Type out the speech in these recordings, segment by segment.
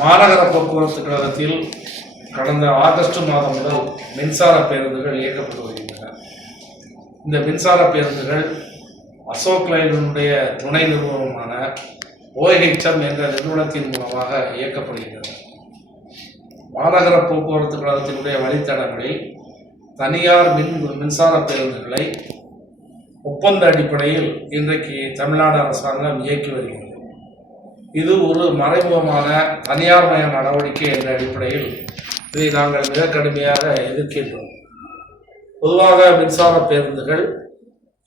மாநகர போக்குவரத்து கழகத்தில் கடந்த ஆகஸ்ட் மாதம் முதல் மின்சார பேருந்துகள் இயக்கப்பட்டு வருகின்றன. இந்த மின்சார பேருந்துகள் அசோக் லைனுடைய துணை நிறுவனமான OHM என்ற நிறுவனத்தின் மூலமாக இயக்கப்படுகின்றன. மாநகர போக்குவரத்து கழகத்தினுடைய வழித்தடங்களில் தனியார் மின்சார பேருந்துகளை ஒப்பந்த அடிப்படையில் இன்றைக்கு தமிழ்நாடு அரசாங்கம் இயக்கி வருகிறது. இது ஒரு மறைமுகமான தனியார் மய நடவடிக்கை என்ற அடிப்படையில் இதை நாங்கள் மிக கடுமையாக எதிர்க்கின்றோம். பொதுவாக மின்சார பேருந்துகள்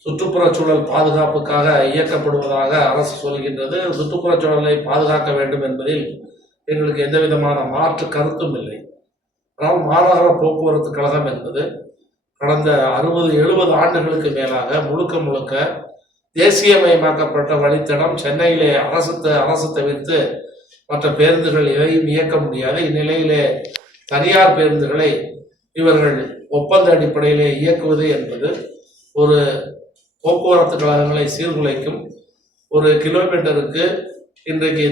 சுற்றுப்புற சூழல் பாதுகாப்புக்காக இயக்கப்படுவதாக அரசு சொல்கின்றது. சுற்றுப்புற சூழலை பாதுகாக்க வேண்டும் என்பதில் எங்களுக்கு எந்த விதமான மாற்று கருத்தும் இல்லை. ஆனால் மாநகர போக்குவரத்து கழகம் என்பது கடந்த 60-70 ஆண்டுகளுக்கு மேலாக முழுக்க தேசியமயமாக்கப்பட்ட வழித்தடம். சென்னையிலே அரசு தவிர்த்து மற்ற பேருந்துகள் எதையும் இயக்க முடியாது. இந்நிலையிலே தனியார் பேருந்துகளை இவர்கள் ஒப்பந்த அடிப்படையிலே இயக்குவது என்பது ஒரு போக்குவரத்து கழகங்களை சீர்குலைக்கும். ஒரு கிலோமீட்டருக்கு இன்றைக்கு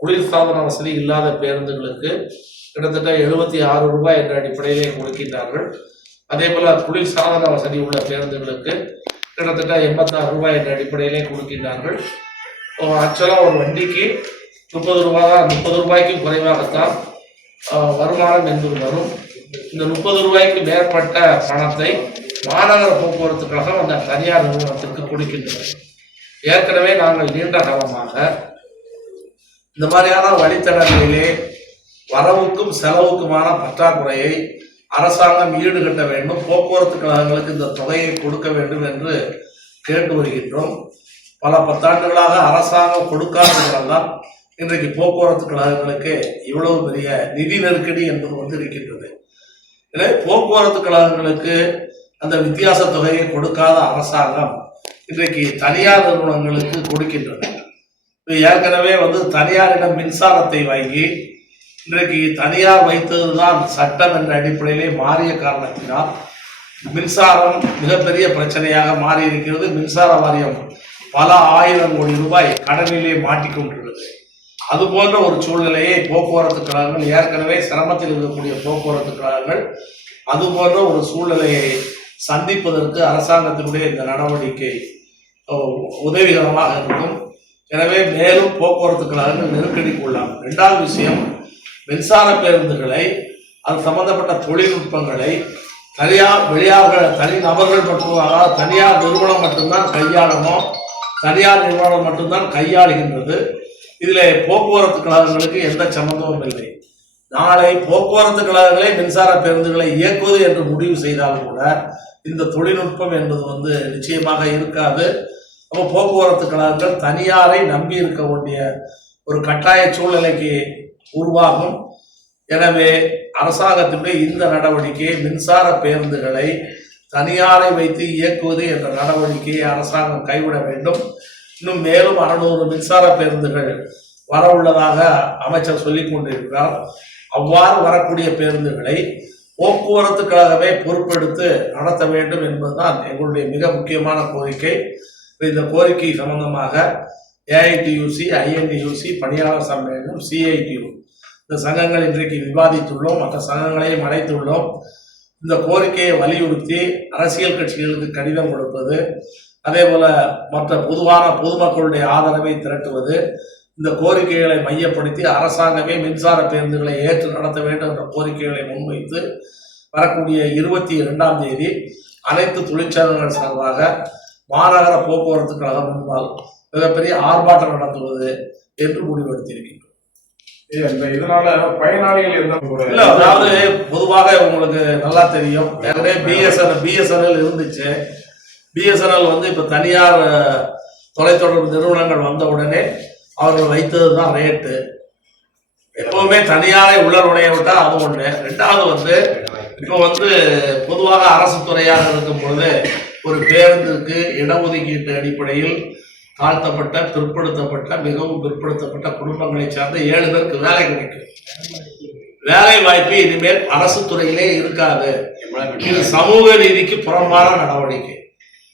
குளிர்சாதன வசதி இல்லாத பேருந்துகளுக்கு கிட்டத்தட்ட 76 ரூபாய் என்ற அடிப்படையிலே கொடுக்கின்றார்கள். அதே போல குளிர்சாதன வசதி உள்ள பேருந்துகளுக்கு கிட்டத்தட்ட 86 ரூபாய் என்ற அடிப்படையிலே கொடுக்கின்றார்கள். ஆக்சுவலாக ஒரு வண்டிக்கு 30 ரூபாய் தான், 30 ரூபாய்க்கும் குறைவாகத்தான் வருமானம் என்பது வரும். இந்த 30 ரூபாய்க்கு மேற்பட்ட பணத்தை மாநகர போக்குவரத்து கழகம் அந்த தனியார் நிறுவனத்திற்கு கொடுக்கின்றனர். ஏற்கனவே நாங்கள் நீண்ட காலமாக இந்த மாதிரியான வழித்தடங்களிலே வரவுக்கும் செலவுக்குமான பற்றாக்குறையை அரசாங்கம் ஈடுகட்ட வேண்டும், போக்குவரத்து கழகங்களுக்கு இந்த தொகையை கொடுக்க வேண்டும் என்று கேட்டு வருகின்றோம். பல பத்தாண்டுகளாக அரசாங்கம் கொடுக்காததால்தான் இன்றைக்கு போக்குவரத்து கழகங்களுக்கு இவ்வளவு பெரிய நிதி நெருக்கடி என்பது இருக்கின்றது. எனவே போக்குவரத்து கழகங்களுக்கு அந்த வித்தியாச தொகையை கொடுக்காத அரசாங்கம் இன்றைக்கு தனியார் நிறுவனங்களுக்கு கொடுக்கின்றன. ஏற்கனவே தனியாரிடம் மின்சாரத்தை வாங்கி இன்றைக்கு தனியார் வைத்ததுதான் சட்டம் என்ற அடிப்படையிலே மாறிய காரணத்தினால் மின்சாரம் மிகப்பெரிய பிரச்சனையாக மாறி இருக்கிறது. மின்சார வாரியம் பல 1000 கோடி ரூபாய் கடனிலே மாட்டிக்கொண்டுள்ளது. அது போன்ற ஒரு சூழ்நிலையை போக்குவரத்து கழகங்கள் ஏற்கனவே சிரமத்தில் இருக்கக்கூடிய போக்குவரத்து கழகங்கள் அது போன்ற ஒரு சூழ்நிலையை சந்திப்பதற்கு அரசாங்கத்தினுடைய இந்த நடவடிக்கை உதவிகரமாக இருக்கும். எனவே மேலும் போக்குவரத்து கழகங்கள் நெருக்கடிக்குள்ளாகும். 2வது விஷயம், மின்சார பேருந்துகளை அது சம்பந்தப்பட்ட தொழில்நுட்பங்களை தனி நபர்கள் மட்டும், அதாவது தனியார் நிறுவனம் மட்டும்தான் கையாளணும், தனியார் நிறுவனம் மட்டும்தான் கையாளுகின்றது. இதில் போக்குவரத்து கழகங்களுக்கு எந்த சம்பந்தமும் இல்லை. நாளை போக்குவரத்து கழகங்களே மின்சார பேருந்துகளை இயக்குவது என்று முடிவு செய்தால் கூட இந்த தொழில்நுட்பம் என்பது நிச்சயமாக இருக்காது. அப்போ போக்குவரத்து கழகங்கள் தனியாரை நம்பி இருக்க வேண்டிய ஒரு கட்டாய சூழ்நிலைக்கு உருவாகும். எனவே அரசாங்கத்தினுடைய இந்த நடவடிக்கையை மின்சார பேருந்துகளை தனியாரை வைத்து இயக்குவது என்ற நடவடிக்கையை அரசாங்கம் கைவிட வேண்டும். இன்னும் மேலும் 600 மின்சார பேருந்துகள் வர உள்ளதாக அமைச்சர் சொல்லிக் கொண்டிருக்கிறார். அவ்வாறு வரக்கூடிய பேருந்துகளை போக்குவரத்து கழகமே பொறுப்பெடுத்து நடத்த வேண்டும் என்பதுதான் எங்களுடைய மிக முக்கியமான கோரிக்கை. இந்த கோரிக்கை சம்பந்தமாக AITUC, INTUC, பணியாளர் சம்மேளனம், CITU இந்த சங்கங்கள் இன்றைக்கு விவாதித்துள்ளோம். மற்ற சங்கங்களையும் அழைத்துள்ளோம். இந்த கோரிக்கையை வலியுறுத்தி அரசியல் கட்சிகளுக்கு கடிதம் கொடுப்பது, அதே போல மற்ற பொதுவான பொதுமக்களுடைய ஆதரவை திரட்டுவது, இந்த கோரிக்கைகளை மையப்படுத்தி அரசாங்கமே மின்சார பேருந்துகளை ஏற்று நடத்த வேண்டும் என்ற கோரிக்கைகளை முன்வைத்து வரக்கூடிய 22ஆம் தேதி அனைத்து தொழிற்சங்கங்கள் சார்பாக மாநகர போக்குவரத்து கழகம் முன்பால் மிகப்பெரிய ஆர்ப்பாட்டம் நடத்துவது என்று முடிவெடுத்திருக்கின்றோம். இதனால பயனாளிகள் இல்ல, அதாவது பொதுவாக உங்களுக்கு நல்லா தெரியும், ஏற்கனவே பிஎஸ்என்எல் இருந்துச்சு. பிஎஸ்என்எல் இப்ப தனியார் தொலைத்தொடர்பு நிறுவனங்கள் வந்த உடனே அவர்கள் வைத்ததுதான் ரேட்டு. எப்பவுமே தனியாரை உள்ள நுழைய விட்டா அது ஒண்ணு. 2வது இப்போ பொதுவாக அரசு துறையாக இருக்கும் பொழுது ஒரு பேருந்துக்கு இடஒதுக்கீட்டு அடிப்படையில் தாழ்த்தப்பட்ட, பிற்படுத்தப்பட்ட, மிகவும் பிற்படுத்தப்பட்ட குடும்பங்களை சார்ந்த 7 பேருக்கு வேலை கிடைக்கும். வேலை வாய்ப்பு இனிமேல் அரசு துறையிலே இருக்காது. இது சமூக நீதிக்கு புறம்பான நடவடிக்கை.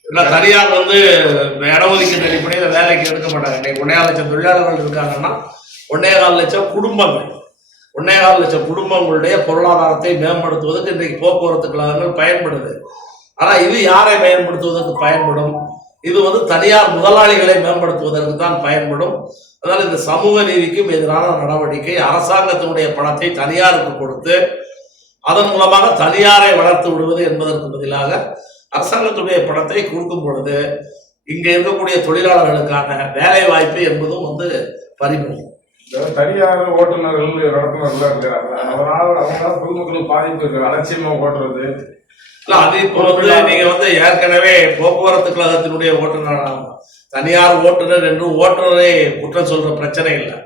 இல்லை தனியார் வந்து இடஒதுக்கீடு அடிப்படையில் வேலைக்கு எடுக்க மாட்டாங்க. இன்னைக்கு 1.25 லட்சம் தொழிலாளர்கள் இருக்காங்கன்னா 1.25 லட்சம் குடும்பங்கள், 1.25 லட்சம் குடும்பங்களுடைய பொருளாதாரத்தை மேம்படுத்துவதற்கு இன்றைக்கு போக்குவரத்து கழகங்கள் பயன்படுது. ஆனால் இது யாரை பயன்படுத்துவதற்கு பயன்படும்? இது வந்து தனியார் முதலாளிகளை மேம்படுத்துவதற்கு தான் பயன்படும். அதனால் இந்த சமூக நீதிக்கும் எதிரான நடவடிக்கை அரசாங்கத்தினுடைய பணத்தை தனியாருக்கு கொடுத்து அதன் மூலமாக தனியாரை வளர்த்து விடுவது என்பதற்கு பதிலாக அரசாங்கத்துடைய பணத்தை கொடுக்கும் பொழுது இங்க இருக்கக்கூடிய தொழிலாளர்களுக்கான வேலை வாய்ப்பு என்பதும் வந்து பறிபோகும். தனியார் ஓட்டுநர்கள் நடத்துனர்கள் இருக்கிறாங்க, அதனால அவங்க பொதுமக்கள் பாதிப்பு இருக்கு, அலட்சியமா ஓட்டுறது. இல்ல அது இப்போ வந்து நீங்க வந்து ஏற்கனவே போக்குவரத்து கழகத்தினுடைய ஓட்டுநர், தனியார் ஓட்டுநர் என்று ஓட்டுநரை குற்றம் சொல்ற பிரச்சனை இல்லை.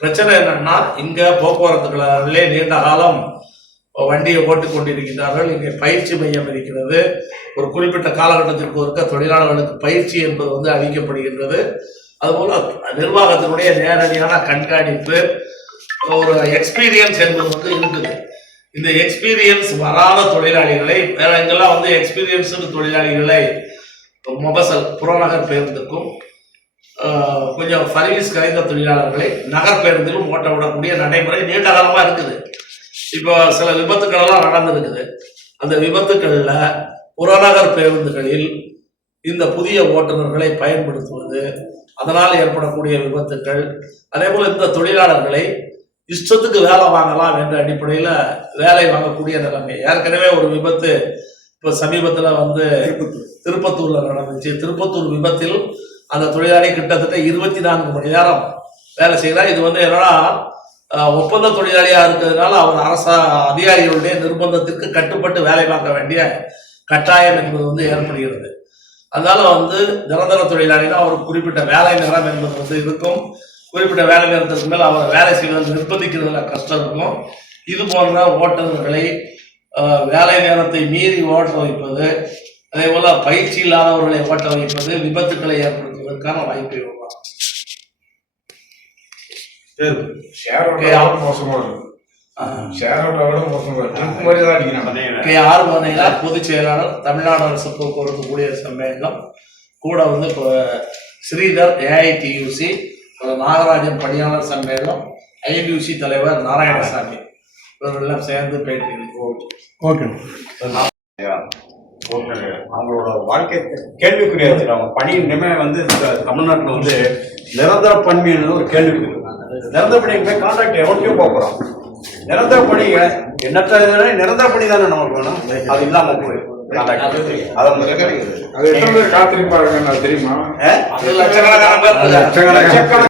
பிரச்சனை என்னன்னா இங்க போக்குவரத்து கழகங்களே நீண்ட காலம் வண்டியை ஓட்டிக் கொண்டிருக்கிறார்கள். இங்கே பயிற்சி மையம் இருக்கிறது. ஒரு குறிப்பிட்ட காலகட்டத்திற்கு ஒருக்க தொழிலாளர்களுக்கு பயிற்சி என்பது வந்து அளிக்கப்படுகின்றது. அதுபோல நிர்வாகத்தினுடைய நேரடியான கண்காணிப்பு, ஒரு எக்ஸ்பீரியன்ஸ் என்பது வந்து இருக்குது. இந்த எக்ஸ்பீரியன்ஸ் வராத தொழிலாளிகளை வேற எங்கெல்லாம் வந்து எக்ஸ்பீரியன்ஸ் தொழிலாளிகளை மொபசல் புறநகர் பேருந்துக்கும் கொஞ்சம் சர்வீஸ் கலைந்த தொழிலாளர்களை நகர் பேருந்திலும் ஓட்ட விடக்கூடிய நடைமுறை நீண்ட காலமா இருக்குது. இப்போ சில விபத்துக்கள் எல்லாம் நடந்திருக்குது. அந்த விபத்துக்கள்ல புறநகர் பேருந்துகளில் இந்த புதிய ஓட்டுநர்களை பயன்படுத்துவது, அதனால் ஏற்படக்கூடிய விபத்துக்கள், அதே போல இந்த தொழிலாளர்களை இஷ்டத்துக்கு வேலை வாங்கலாம் என்ற அடிப்படையில் வேலை வாங்கக்கூடிய நிலைமை. ஏற்கனவே ஒரு விபத்து இப்போ சமீபத்தில் வந்து திருப்பத்தூர்ல நடந்துச்சு. திருப்பத்தூர் விபத்தில் அந்த தொழிலாளி கிட்டத்தட்ட 24 மணி நேரம் வேலை செய்கிறார். இது வந்து என்னன்னா ஒப்பந்த தொழிலாளியா இருக்கிறதுனால அவர் அதிகாரிகளுடைய நிர்பந்தத்திற்கு கட்டுப்பட்டு வேலை பார்க்க வேண்டிய கட்டாயம் என்பது வந்து ஏற்படுகிறது. அதனால வந்து நிரந்தர தொழிலாளினா அவருக்கு குறிப்பிட்ட வேலை நேரம் என்பது வந்து இருக்கும். குறிப்பிட்ட வேலை நேரத்திற்கு மேல் அவர் வேலை செய்வதில் நிர்பந்திக்கிறதுல கஷ்டம் இருக்கும். இது போன்ற ஓட்டுநர்களை வேலை நேரத்தை மீறி ஓட்ட வைப்பது, அதே போல பயிற்சி இல்லாதவர்களை ஓட்ட வைப்பது விபத்துக்களை ஏற்படுத்துவதற்கான வாய்ப்பை உருவாக்கும். பொதுச் செயலாளர், தமிழ்நாடு அரசு போக்குவரத்து ஊழியர் சம்மேளனம் கூட வந்து இப்போ ஸ்ரீதர் ஏஐடியூசி, நாகராஜன் பணியாளர் சம்மேளனம், ஐஎன்யூசி தலைவர் நாராயணசாமி இவர்களெல்லாம் சேர்ந்து பேட்டி. அவங்களோட வாழ்க்கை கேள்விக்குறியாச்சு. அவங்க பணி இனிமே வந்து தமிழ்நாட்டில் வந்து நிரந்தர பணின்னு ஒரு கேள்விக்குறி. நிரந்தர பணி போய் கான்ட்ராக்ட் எவன்ட்டையும் போகிறோம். நிரந்தர பணி எண்ணற்ற நிரந்தர பணி தானே நமக்கு வேணும். அது இல்லாம போய் காத்திருப்பாங்க தெரியுமா? லட்சக்கணக்கான